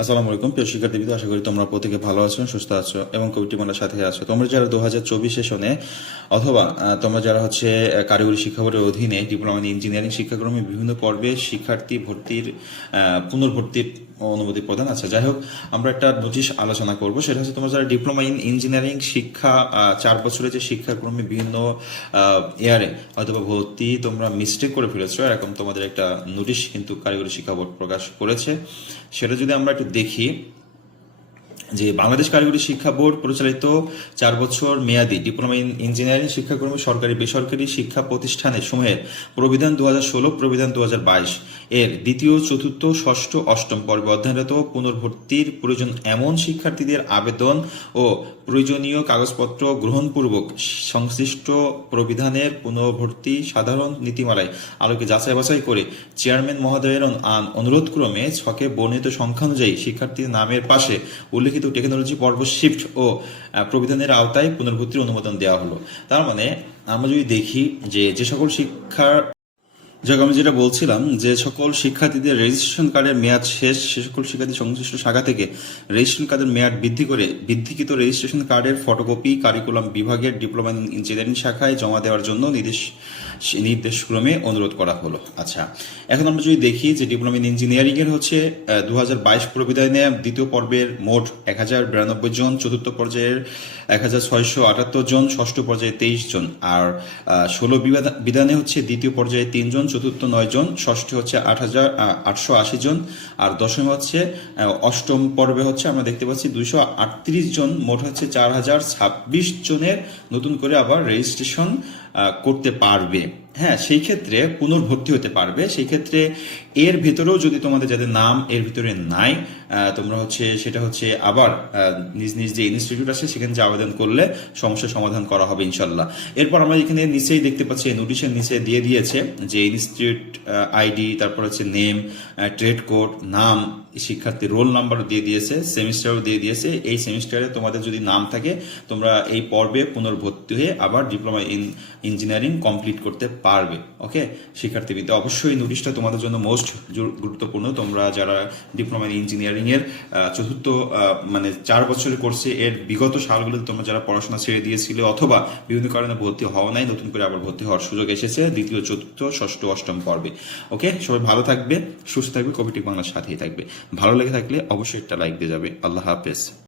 আসসালামু আলাইকুম, প্রিয় শিক্ষার্থীবৃন্দ, আশা করি তোমরা প্রত্যেকে ভালো আছো, সুস্থ আছো এবং কবিটি মানার সাথে আছো। তোমরা যারা দু হাজার চব্বিশে সেশনে অথবা তোমরা যারা হচ্ছে কারিগরি শিক্ষা অধীনে, ডিপ্লোমা ইঞ্জিনিয়ারিং শিক্ষাক্রমে বিভিন্ন পর্বে শিক্ষার্থী ভর্তির পুনর্ভর্তির অনুমতি প্রদান আচ্ছা যাই হোক, আমরা একটা নোটিশ আলোচনা করব। সেটা হচ্ছে তোমরা যারা ডিপ্লোমা ইন ইঞ্জিনিয়ারিং শিক্ষা চার বছরের যে শিক্ষাক্রমে বিভিন্ন ইয়ারে অথবা ভর্তি তোমরা মিস্টেক করে ফেলেছো, এরকম তোমাদের একটা নোটিশ কিন্তু কারিগরি শিক্ষা বোর্ড প্রকাশ করেছে। সেটা যদি আমরা একটু দেখি যে বাংলাদেশ কারিগরি শিক্ষা বোর্ড পরিচালিত চার বছর মেয়াদী ডিপ্লোমা ইন ইঞ্জিনিয়ারিং শিক্ষাক্রমে সরকারি বেসরকারি শিক্ষা প্রতিষ্ঠানের সমূহের প্রবিধান দু হাজার ষোলো, প্রবিধান দু হাজার বাইশ। এর দ্বিতীয়, চতুর্থ, ষষ্ঠ, অষ্টম পর্বে অধ্যয়নরত পুনর্ভর্তির প্রয়োজন এমন শিক্ষার্থীদের আবেদন ও প্রয়োজনীয় কাগজপত্র গ্রহণপূর্বক সংশ্লিষ্ট প্রবিধানের পুনর্ভর্তি সাধারণ নীতিমালায় আলোকে যাচাই বাছাই করে চেয়ারম্যান মহোদয়ের আন- অনুরোধক্রমে ছকে বর্ণিত সংখ্যা অনুযায়ী শিক্ষার্থীর নামের পাশে উল্লেখিত টেকনোলজি পর্ব শিফট ও প্রবিধানের আওতায় পুনর্ভর্তির অনুমোদন দেওয়া হলো। তার মানে আমরা যদি দেখি যে যে সকল শিক্ষার, যাক আমি যেটা বলছিলাম, যে সকল শিক্ষার্থীদের রেজিস্ট্রেশন কার্ডের মেয়াদ শেষ, সে সকল শিক্ষার্থী সংশ্লিষ্ট শাখা থেকে রেজিস্ট্রেশন কার্ডের মেয়াদ বৃদ্ধি করে বৃদ্ধিকৃত রেজিস্ট্রেশন কার্ডের ফটোকপি কারিকুলাম বিভাগের ডিপ্লোমা ইঞ্জিনিয়ারিং শাখায় জমা দেওয়ার জন্য নির্দেশ নির্দেশক্রমে অনুরোধ করা হলো। আচ্ছা এখন আমরা যদি দেখি যে ডিপ্লোমা ইন ইঞ্জিনিয়ারিং এর হচ্ছে দু হাজার বাইশ দ্বিতীয় পর্বের মোট এক হাজার বিরানব্বই জন, চতুর্থ পর্যায়ের এক হাজার ছয়শো আটাত্তর জন, ষষ্ঠ পর্যায়ে তেইশ জন, আর ষোলো বিধানে হচ্ছে দ্বিতীয় পর্যায়ে তিনজন চতুর্থ নয় জন, ষষ্ঠ হচ্ছে আট হাজার আটশো আশি জন, আর দশম হচ্ছে অষ্টম পর্বে হচ্ছে আমরা দেখতে পাচ্ছি দুইশো আটত্রিশ জন, মোট হচ্ছে চার হাজার ছাব্বিশ জনের নতুন করে আবার রেজিস্ট্রেশন করতে পারবে। হ্যাঁ সেই ক্ষেত্রে পুনর্ভর্তি হতে পারবে। সেই ক্ষেত্রে এর ভেতরেও যদি তোমাদের যাদের নাম এর ভিতরে নাই তোমরা হচ্ছে সেটা হচ্ছে আবার নিজ নিজ যে ইনস্টিটিউট আছে সেখানে যে আবেদন করলে সমস্যার সমাধান করা হবে ইনশাল্লাহ। এরপর আমরা এখানে নিচেই দেখতে পাচ্ছি নোটিশের নিচে দিয়ে দিয়েছে যে ইনস্টিটিউট আইডি তারপর হচ্ছে নেম ট্রেড কোড নাম, শিক্ষার্থীর রোল নাম্বার দিয়ে দিয়েছে সেমিস্টারও দিয়ে দিয়েছে। এই সেমিস্টারে তোমাদের যদি নাম থাকে, তোমরা এই পর্বে পুনর্ভর্তি হয়ে আবার ডিপ্লোমা ইন ইঞ্জিনিয়ারিং কমপ্লিট করতে পারবে ওকে শিক্ষার্থীবৃন্দ, অবশ্যই নোটিশটা তোমাদের জন্য মোস্ট গুরুত্বপূর্ণ। তোমরা যারা ডিপ্লোমা ইন ইঞ্জিনিয়ারিং এর চতুর্থ মানে চার বছরের কোর্সে এর বিগত সালগুলোতে তোমরা যারা পড়াশোনা ছেড়ে দিয়েছিলে অথবা বিভিন্ন কারণে ভর্তি হওয়া নাই, নতুন করে আবার ভর্তি হওয়ার সুযোগ এসেছে, দ্বিতীয়, চতুর্থ, ষষ্ঠ, অষ্টম পর্বে ওকে সবাই ভালো থাকবে, সুস্থ থাকবে, কবিটি বাংলার সাথেই থাকবে। ভালো লেগে থাকলে অবশ্যই একটা লাইক দিয়ে যাবে। আল্লাহ হাফেজ।